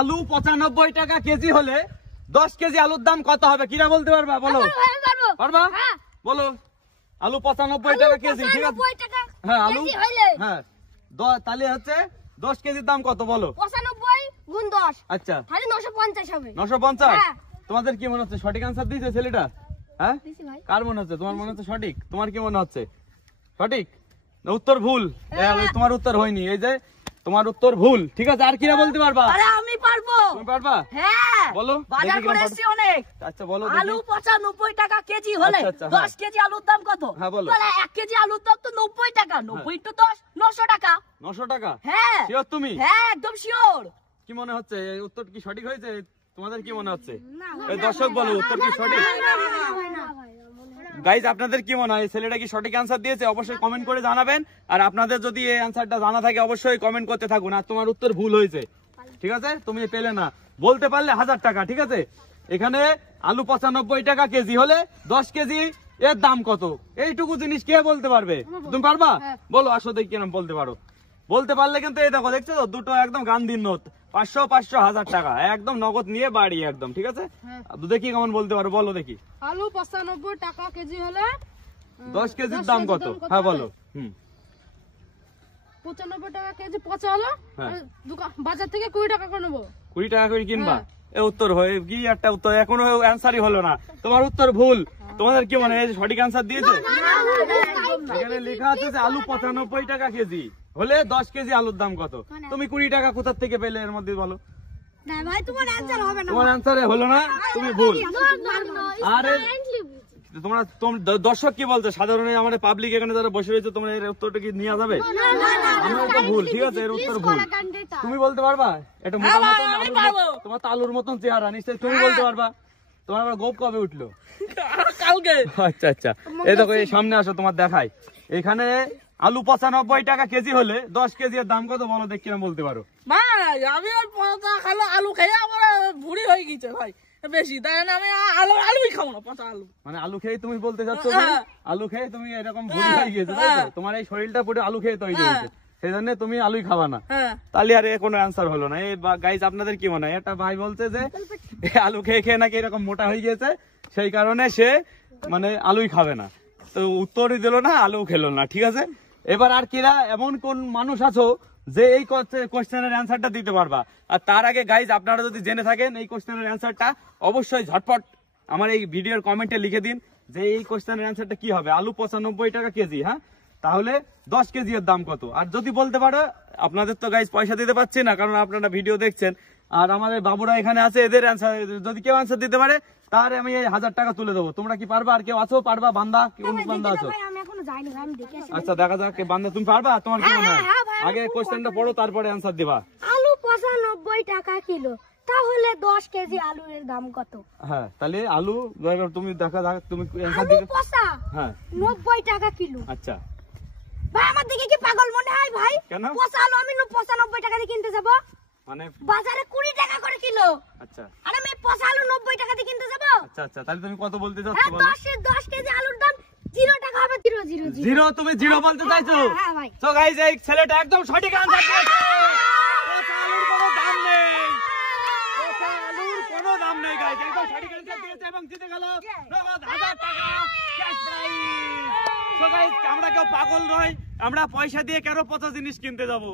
আলু 95 টাকা কেজি হলে 10 কেজি আলুর দাম কত হবে? কিরা বলতে পারবা? বলো। পারবা? বলো। আলু 95 টাকা কেজি, ঠিক আছে? হ্যাঁ, আলু হ্যাঁ, তাহলে হচ্ছে 10 কেজির দাম কত বলো? 95 গুণ 10, আচ্ছা তাহলে 950 হবে। 950? তোমাদের কি মনে হচ্ছে সঠিক আনসার দিয়েছে ছেলেটা? হ্যাঁ, কার মনে হচ্ছে? তোমার মনে হচ্ছে সঠিক? তোমার কি মনে হচ্ছে সঠিক? না উত্তর ভুল? তোমার উত্তর হয়নি, এই যে তোমার উত্তর ভুল, ঠিক আছে? আর কিরা বলতে পারবা? আরে আমি পারবো। তুমি পারবা? হ্যাঁ, বলো। বাজার করে এসেছি অনেক। আচ্ছা বলো। আলু 95 টাকা কেজি হলে 10 কেজি আলুর দাম কত? হ্যাঁ বলো। তাহলে 1 কেজি আলুর দাম তো 90 টাকা। 90 টু 10, 900 টাকা। 900 টাকা? হ্যাঁ শিওর তুমি? হ্যাঁ, একদম শিওর। কি মনে হচ্ছে এই উত্তর কি সঠিক হয়েছে? তোমাদের কি মনে হচ্ছে? এই দর্শক বলো উত্তর কি সঠিক? গাইজ আপনাদের কি মনে হয় ছেলেটা কি সঠিক আনসার দিয়েছে? অবশ্যই কমেন্ট করে জানাবেন। আর আপনাদের যদি এই আনসারটা জানা থাকে অবশ্যই কমেন্ট করতে থাকুন। আর তোমার উত্তর ভুল হয়েছে, ঠিক আছে? তুমি পেলে না, বলতে পারলে 1000 টাকা, ঠিক আছে? এখানে আলু 95 টাকা কেজি হলে 10 কেজি এর দাম কত? এইটুকু জিনিস কে বলতে পারবে? তুমি পারবা? বলো, আসো দেখি কেন বলতে পারো। বলতে পারলে কিন্তু এই দেখো, দেখছো তো দুটো একদম গান্ধীর নোট, 500 500 1000 টাকা একদম নগদ নিয়ে বাড়ি একদম, ঠিক আছে? দেখি কেমন বলতে পারো, বলো দেখি। আলু 95 টাকা কেজি হলে 10 কেজির দাম কত? হ্যাঁ বলো। 95 টাকা কেজি পচা হলো, বাজার থেকে 20 টাকা করে নেবো। 20 টাকা করে কিনবা? এ উত্তর হয় কি? একটা উত্তর এখনো অ্যান্সারই হলো না, তোমার উত্তর ভুল। তোমাদের কি মনে হয় সঠিক অ্যান্সার দিয়েছে? এখানে লেখা আছে যে আলু 95 টাকা কেজি হলে 10 কেজি আলুর দাম কত? তুমি 20 টাকা কোথা থেকে পেলে এর মধ্যে বলো? না ভাই, তোমার অ্যানসার হবে না। তোমার অ্যান্সারে হলো না, তুমি ভুল। আরে তোমরা দর্শক কি বলছো? সাধারণ আমাদের পাবলিক এখানে যারা বসে রয়েছে, তোমরা এর উত্তরটা কি নিয়ে যাবে? আমার তো ভুল, ঠিক আছে? এর উত্তর ভুল। তুমি বলতে পারবা? এটা মোটা মতন তোমার তো আলুর মতন চেহারা, নিশ্চয়ই তুমি বলতে পারবা। তোমার আবার গোপ কবে উঠলো? কালকে। আচ্ছা আচ্ছা, এই দেখো এই সামনে আসো, তোমার দেখাই। এখানে আলু 95 টাকা কেজি হলে 10 কেজি এর দাম কত বলো দেখি, কিরম বলতে পারো? ভাই আমি আর পচা আলু খেয়ে আমার ভুড়ি হয়ে গেছে ভাই বেশি, তাই না? আমি আলুই খাবো না, পচা আলু। মানে আলু খেয়ে তুমি বলতে চাচ্ছ? আলু খেয়ে তুমি এরকম ভুড়ি হয়ে গেছে, তাই তো? তোমার এই শরীরটা পুরো আলু খেয়ে তৈরি হয়েছে, সেই জন্য তুমি আলুই খাবা না। তাহলে আর কোনো অ্যান্সার হলো না। এই গাইজ আপনাদের কি মনে হয়? একটা ভাই বলছে যে আলু খেয়ে খেয়ে নাকি এরকম মোটা হয়ে গেছে, সেই কারণে সে মানে আলুই খাবে না। তো উত্তরই দিল না, আলু খেলো না, ঠিক আছে? এবার আর কিরা এমন কোন মানুষ আছো যে এই কোশ্চেনের অ্যান্সারটা দিতে পারবা? আর তার আগে গাইজ আপনারা যদি জেনে থাকেন এই কোশ্চেনের অ্যান্সারটা, অবশ্যই ঝটপট আমার এই ভিডিওর কমেন্টে লিখে দিন যে এই কোশ্চেনের অ্যান্সারটা কি হবে। আলু 95 টাকা কেজি, হ্যাঁ, তাহলে 10 কেজি এর দাম কত? আর যদি বলতে পারো, আপনাদের তো গাইজ পয়সা দিতে পারছি না কারণ আপনারা ভিডিও দেখছেন, আর আমাদের বাবুরা এখানে আছে, এদের অ্যান্সার যদি কেউ অ্যান্সার দিতে পারে তাহলে আমি এই 1000 টাকা তুলে দেবো। তোমরা কি পারবা? আর কেউ আছো পারবা? বান্দা কোন বান্দা আছো? আচ্ছা দেখা যাক কে বান্দা। তুমি পারবা? তোমার কি মনে হয়? আগে কোশ্চেনটা পড়ো, তারপরে অ্যান্সার দিবা। আলু 95 টাকা কিলো, তাহলে 10 কেজি আলুর দাম কত? হ্যাঁ, তাহলে আলু তুমি দেখা যাক, তুমি অ্যান্সার আলু দিবে। পচা হ্যাঁ 90 টাকা কিলো। আচ্ছা ভাই আমার দিকে কি পাগল মনে হয় ভাই? কেন? পচা আলু আমি 95 টাকা দিয়ে কিনতে যাব? মানে বাজারে 20 টাকা করে কিলো। আচ্ছা, আর আমি পচা আলু 90 টাকা দিয়ে কিনতে যাব? আচ্ছা আচ্ছা, তাহলে তুমি কত বলতে চাচ্ছ হ্যাঁ, বলো? 10 কেজি আলুর দাম 0 টাকা হবে। 0 0 0 জিরো? তুমি জিরো বলতে চাইছো? হ্যাঁ ভাই। তো গাইস এই ছেলেটা একদম সঠিক আনসার দিয়েছে। পচা আলুর কোনো দাম নেই, পচা আলুর কোনো দাম নেই গাইস, একদম সঠিক আনসার দিয়েছে এবং জিতে গেল নগদ 1000 টাকা ক্যাশ প্রাইজ। তো গাইস আমরা কেউ পাগল নই, আমরা পয়সা দিয়ে কেন পচা জিনিস কিনতে যাব?